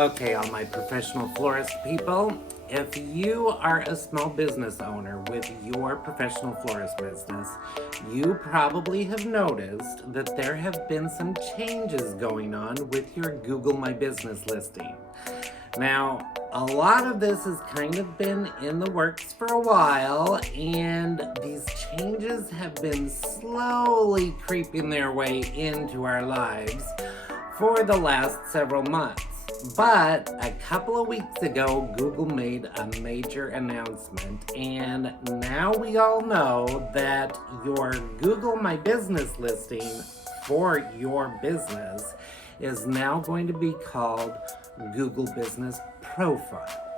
Okay, all my professional florist people, if you are a small business owner with your professional florist business, you probably have noticed that there have been some changes going on with your Google My Business listing. Now, a lot of this has kind of been in the works for a while, and these changes have been slowly creeping their way into our lives for the last several months. But a couple of weeks ago, Google made a major announcement, and now we all know that your Google My Business listing for your business is now going to be called Google Business Profile.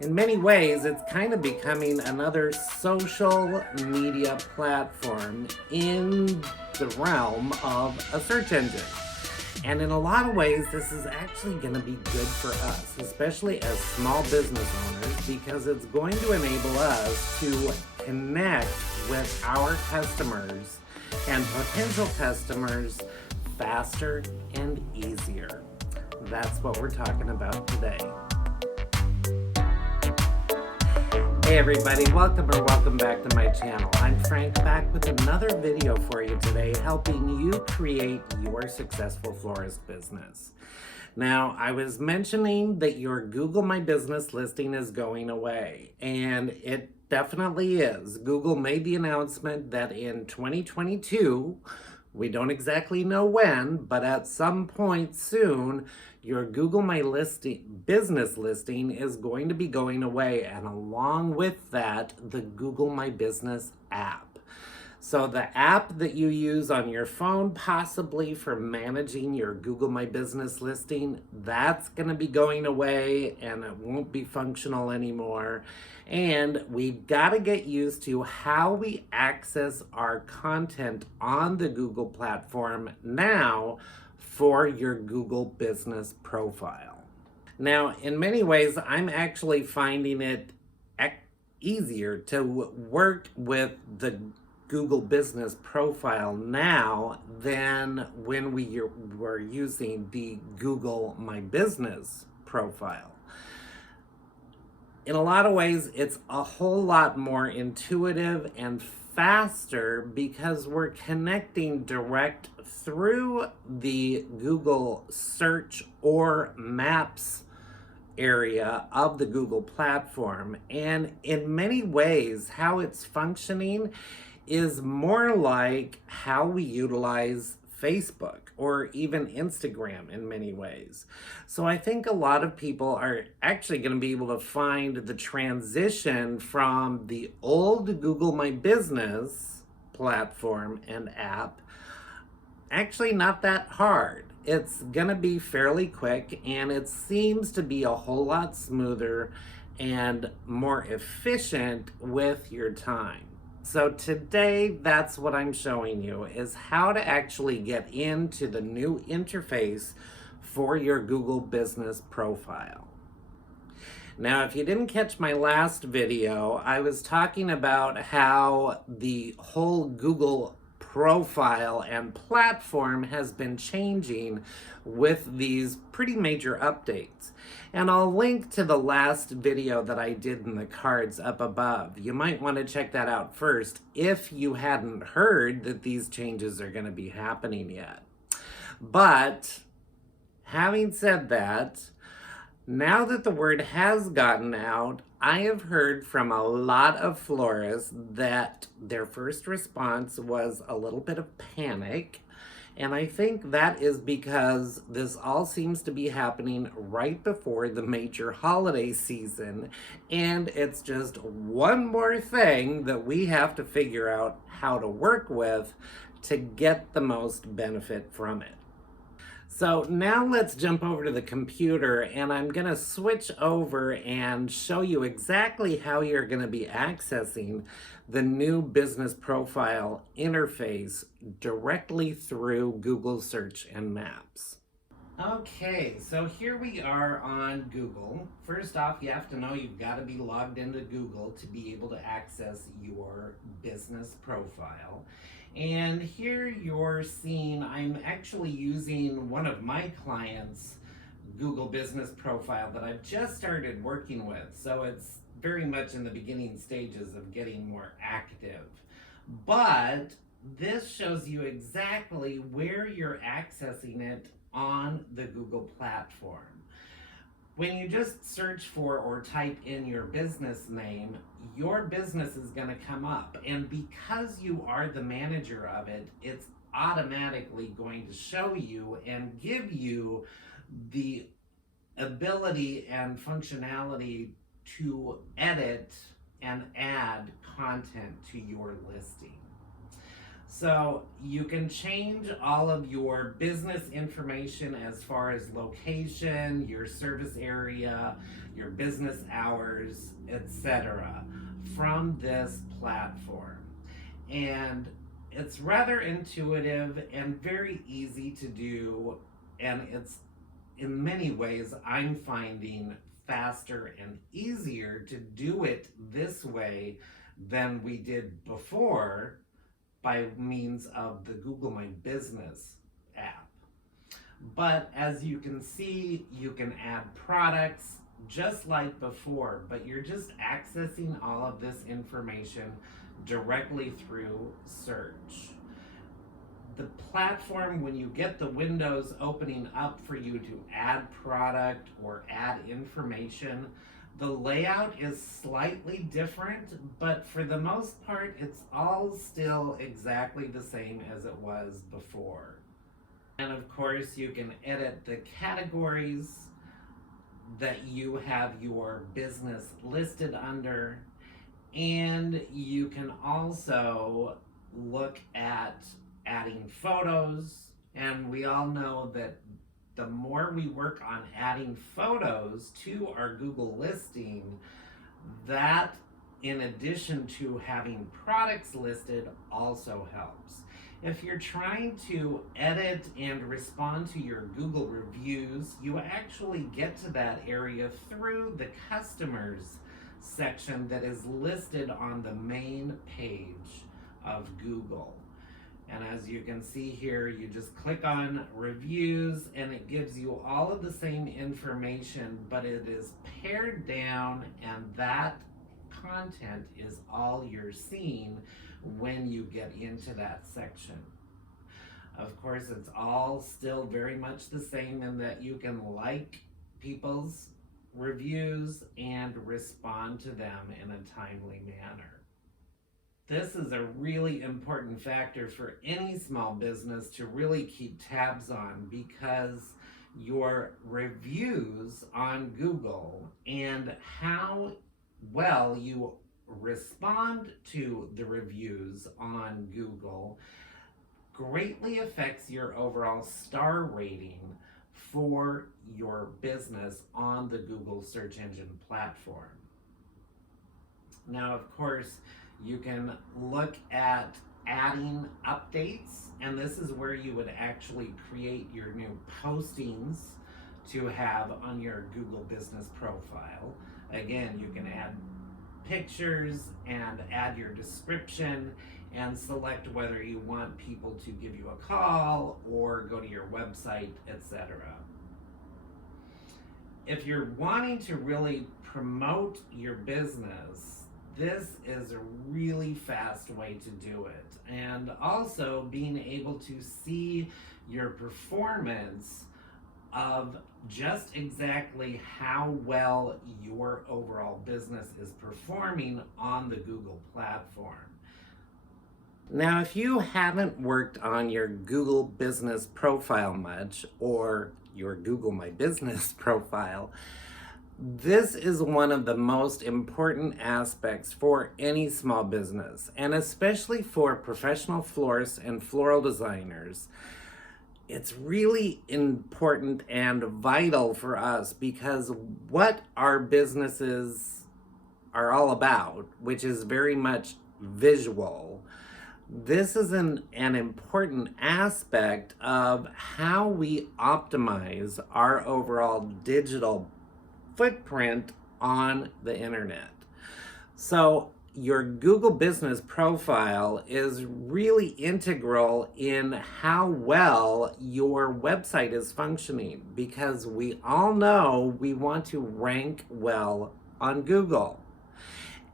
In many ways, it's kind of becoming another social media platform in the realm of a search engine. And in a lot of ways, this is actually going to be good for us, especially as small business owners, because it's going to enable us to connect with our customers and potential customers faster and easier. That's what we're talking about today. Hey everybody, welcome back to my channel. I'm Frank, back with another video for you today, helping you create your successful florist business. Now, I was mentioning that your Google My Business listing is going away, and it definitely is. Google made the announcement that in 2022, we don't exactly know when, but at some point soon, your Google My Business listing is going to be going away, and along with that, the Google My Business app. So the app that you use on your phone, possibly for managing your Google My Business listing, that's going to be going away and it won't be functional anymore. And we've got to get used to how we access our content on the Google platform now for your Google Business Profile. Now, in many ways, I'm actually finding it easier to work with the Google Business Profile now than when we were using the Google My Business Profile. In a lot of ways, it's a whole lot more intuitive and faster because we're connecting direct through the Google search or maps area of the Google platform. And in many ways, how it's functioning is more like how we utilize Facebook or even Instagram in many ways. So I think a lot of people are actually going to be able to find the transition from the old Google My Business platform and app actually not that hard. It's going to be fairly quick, and it seems to be a whole lot smoother and more efficient with your time. So today, that's what I'm showing you, is how to actually get into the new interface for your Google Business Profile. Now, if you didn't catch my last video, I was talking about how the whole Google profile and platform has been changing with these pretty major updates. And I'll link to the last video that I did in the cards up above. You might want to check that out first if you hadn't heard that these changes are going to be happening yet. But having said that, now that the word has gotten out, I have heard from a lot of florists that their first response was a little bit of panic. And I think that is because this all seems to be happening right before the major holiday season. And it's just one more thing that we have to figure out how to work with to get the most benefit from it. So now let's jump over to the computer, and I'm going to switch over and show you exactly how you're going to be accessing the new business profile interface directly through Google Search and Maps. Okay, so here we are on Google. First off, you have to know you've got to be logged into Google to be able to access your business profile. And here you're seeing, I'm actually using one of my clients' Google Business Profile that I've just started working with, so it's very much in the beginning stages of getting more active. But this shows you exactly where you're accessing it on the Google platform. When you just search for or type in your business name, your business is going to come up. And because you are the manager of it, it's automatically going to show you and give you the ability and functionality to edit and add content to your listing. So you can change all of your business information as far as location, your service area, your business hours, etc. from this platform. And it's rather intuitive and very easy to do, and it's in many ways I'm finding faster and easier to do it this way than we did before by means of the Google My Business app. But as you can see, you can add products just like before, but you're just accessing all of this information directly through search. The platform, when you get the windows opening up for you to add product or add information, the layout is slightly different, but for the most part, it's all still exactly the same as it was before. And of course, you can edit the categories that you have your business listed under, and you can also look at adding photos. And we all know that the more we work on adding photos to our Google listing, that in addition to having products listed also helps. If you're trying to edit and respond to your Google reviews, you actually get to that area through the customers section that is listed on the main page of Google. And as you can see here, you just click on reviews and it gives you all of the same information, but it is pared down, and that content is all you're seeing when you get into that section. Of course, it's all still very much the same in that you can like people's reviews and respond to them in a timely manner. This is a really important factor for any small business to really keep tabs on, because your reviews on Google and how well you respond to the reviews on Google greatly affects your overall star rating for your business on the Google search engine platform. Now, of course, you can look at adding updates, and this is where you would actually create your new postings to have on your Google Business Profile. Again, you can add pictures and add your description and select whether you want people to give you a call or go to your website, etc. If you're wanting to really promote your business, this is a really fast way to do it. And also being able to see your performance of just exactly how well your overall business is performing on the Google platform. Now, if you haven't worked on your Google Business Profile much, or your Google My Business Profile, this is one of the most important aspects for any small business, and especially for professional florists and floral designers. It's really important and vital for us, because what our businesses are all about, which is very much visual, this is an important aspect of how we optimize our overall digital footprint on the internet. So your Google Business Profile is really integral in how well your website is functioning, because we all know we want to rank well on Google.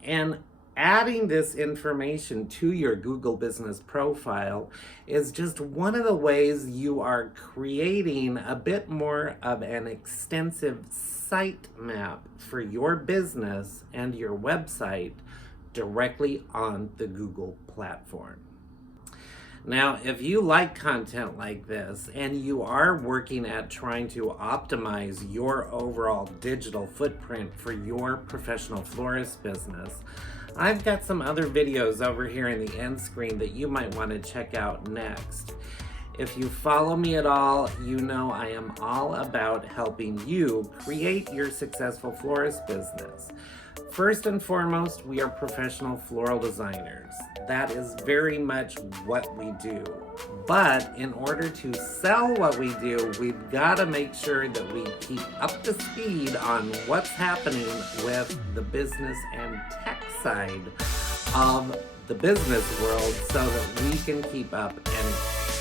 And adding this information to your Google Business Profile is just one of the ways you are creating a bit more of an extensive site map for your business and your website directly on the Google platform. Now, if you like content like this and you are working at trying to optimize your overall digital footprint for your professional florist business, I've got some other videos over here in the end screen that you might want to check out next. If you follow me at all, you know I am all about helping you create your successful florist business. First and foremost, we are professional floral designers. That is very much what we do. But in order to sell what we do, we've got to make sure that we keep up to speed on what's happening with the business and tech side of the business world so that we can keep up and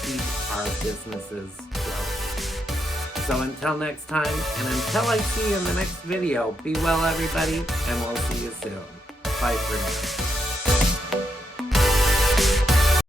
keep our businesses growing. So until next time, and until I see you in the next video, be well everybody, and we'll see you soon. Bye for now.